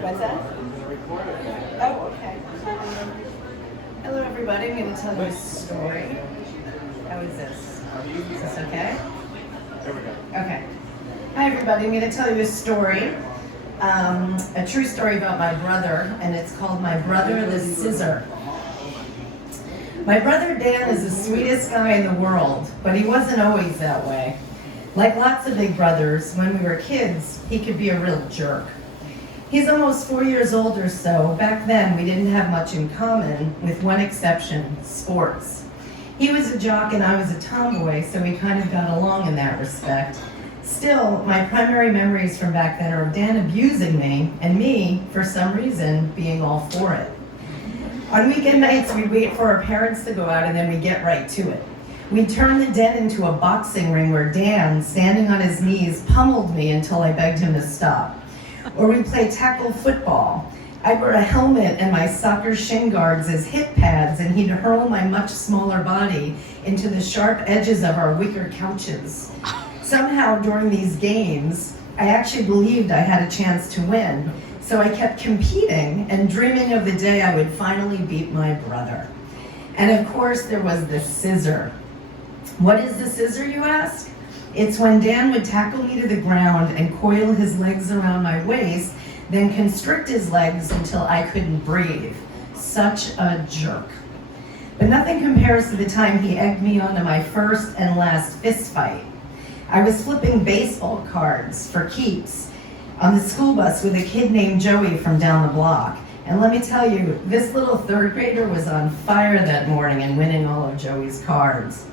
What's that? Oh, okay. Hello, everybody. I'm going to tell you a story. How is this? Is this okay? There we go. Okay. Hi, everybody. I'm going to tell you a story. A true story about my brother, and it's called My Brother The Scissor. My brother Dan is the sweetest guy in the world, but he wasn't always that way. Like lots of big brothers, when we were kids, he could be a real jerk. He's almost 4 years older, so back then we didn't have much in common, with one exception, sports. He was a jock and I was a tomboy, so we kind of got along in that respect. Still, my primary memories from back then are of Dan abusing me, and me, for some reason, being all for it. On weekend nights, we'd wait for our parents to go out and then we'd get right to it. We'd turn the den into a boxing ring where Dan, standing on his knees, pummeled me until I begged him to stop. Or we'd play tackle football. I'd wear a helmet and my soccer shin guards as hip pads, and he'd hurl my much smaller body into the sharp edges of our wicker couches. Somehow, during these games, I actually believed I had a chance to win, so I kept competing and dreaming of the day I would finally beat my brother. And of course, there was the scissor. What is the scissor, you ask? It's when Dan would tackle me to the ground and coil his legs around my waist, then constrict his legs until I couldn't breathe. Such a jerk. But nothing compares to the time he egged me onto my first and last fist fight. I was flipping baseball cards for keeps on the school bus with a kid named Joey from down the block. And let me tell you, this little third grader was on fire that morning and winning all of Joey's cards.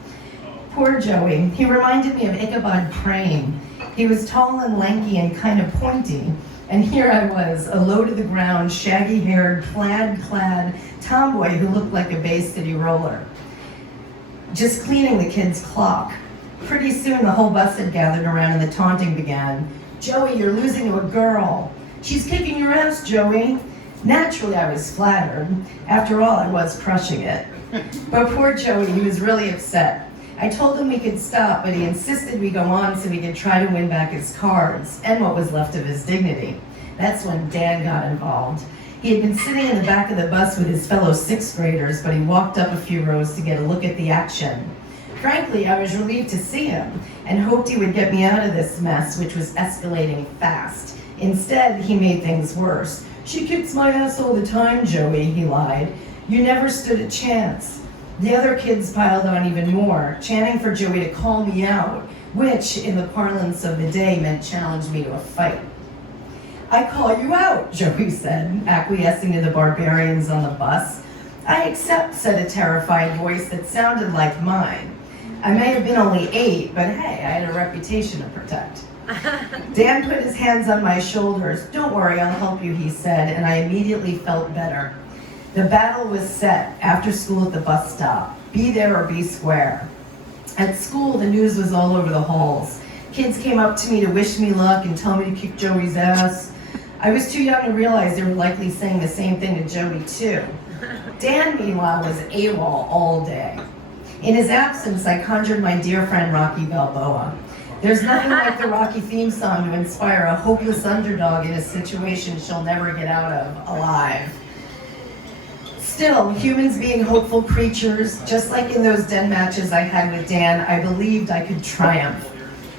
Poor Joey. He reminded me of Ichabod Crane. He was tall and lanky and kind of pointy. And here I was, a low-to-the-ground, shaggy-haired, plaid-clad tomboy who looked like a Bay City roller, just cleaning the kid's clock. Pretty soon, the whole bus had gathered around and the taunting began. "Joey, you're losing to a girl." "She's kicking your ass, Joey." Naturally, I was flattered. After all, I was crushing it. But poor Joey, he was really upset. I told him we could stop, but he insisted we go on so we could try to win back his cards and what was left of his dignity. That's when Dan got involved. He had been sitting in the back of the bus with his fellow sixth graders, but he walked up a few rows to get a look at the action. Frankly, I was relieved to see him and hoped he would get me out of this mess, which was escalating fast. Instead, he made things worse. "She kicks my ass all the time, Joey," he lied. "You never stood a chance." The other kids piled on even more, chanting for Joey to call me out, which, in the parlance of the day, meant challenge me to a fight. "I call you out," Joey said, acquiescing to the barbarians on the bus. "I accept," said a terrified voice that sounded like mine. I may have been only 8, but hey, I had a reputation to protect. Dan put his hands on my shoulders. "Don't worry, I'll help you," he said, and I immediately felt better. The battle was set after school at the bus stop. Be there or be square. At school, the news was all over the halls. Kids came up to me to wish me luck and tell me to kick Joey's ass. I was too young to realize they were likely saying the same thing to Joey, too. Dan, meanwhile, was AWOL all day. In his absence, I conjured my dear friend Rocky Balboa. There's nothing like the Rocky theme song to inspire a hopeless underdog in a situation she'll never get out of alive. Still, humans being hopeful creatures, just like in those den matches I had with Dan, I believed I could triumph.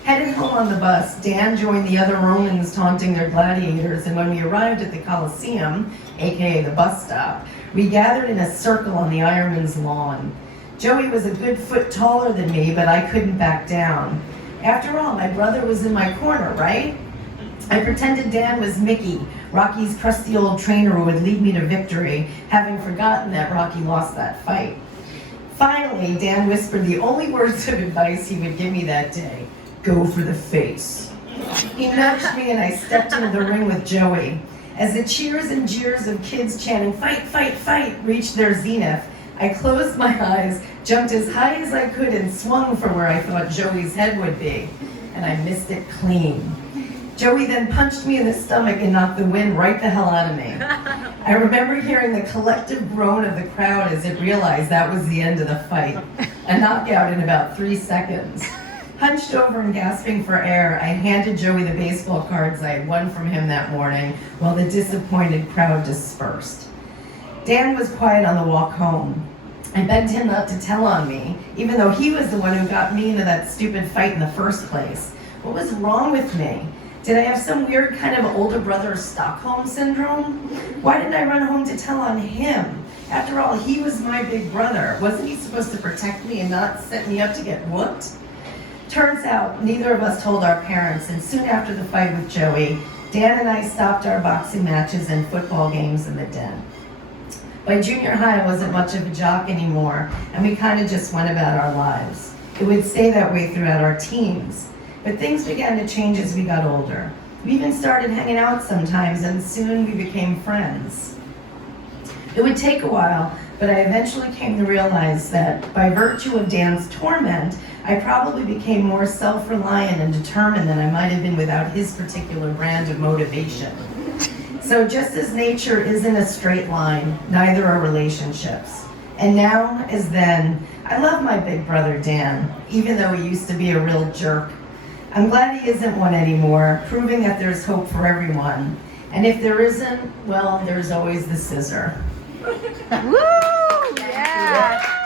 Headed home on the bus, Dan joined the other Romans taunting their gladiators, and when we arrived at the Coliseum, aka the bus stop, we gathered in a circle on the Ironman's lawn. Joey was a good foot taller than me, but I couldn't back down. After all, my brother was in my corner, right? I pretended Dan was Mickey, Rocky's crusty old trainer who would lead me to victory, having forgotten that Rocky lost that fight. Finally, Dan whispered the only words of advice he would give me that day: "Go for the face." He nudged me and I stepped into the ring with Joey. As the cheers and jeers of kids chanting, "Fight, fight, fight," reached their zenith, I closed my eyes, jumped as high as I could, and swung for where I thought Joey's head would be. And I missed it clean. Joey then punched me in the stomach and knocked the wind right the hell out of me. I remember hearing the collective groan of the crowd as it realized that was the end of the fight. A knockout in about 3 seconds. Hunched over and gasping for air, I handed Joey the baseball cards I had won from him that morning while the disappointed crowd dispersed. Dan was quiet on the walk home. I begged him not to tell on me, even though he was the one who got me into that stupid fight in the first place. What was wrong with me? Did I have some weird kind of older brother Stockholm syndrome? Why didn't I run home to tell on him? After all, he was my big brother. Wasn't he supposed to protect me and not set me up to get whooped? Turns out, neither of us told our parents, and soon after the fight with Joey, Dan and I stopped our boxing matches and football games in the den. By junior high, I wasn't much of a jock anymore, and we kind of just went about our lives. It would stay that way throughout our teens, but things began to change as we got older. We even started hanging out sometimes, and soon we became friends. It would take a while, but I eventually came to realize that by virtue of Dan's torment, I probably became more self-reliant and determined than I might have been without his particular brand of motivation. So just as nature isn't a straight line, neither are relationships. And now, as then, I love my big brother Dan, even though he used to be a real jerk. I'm glad he isn't one anymore, proving that there's hope for everyone. And if there isn't, well, there's always the scissor. Woo! Yeah!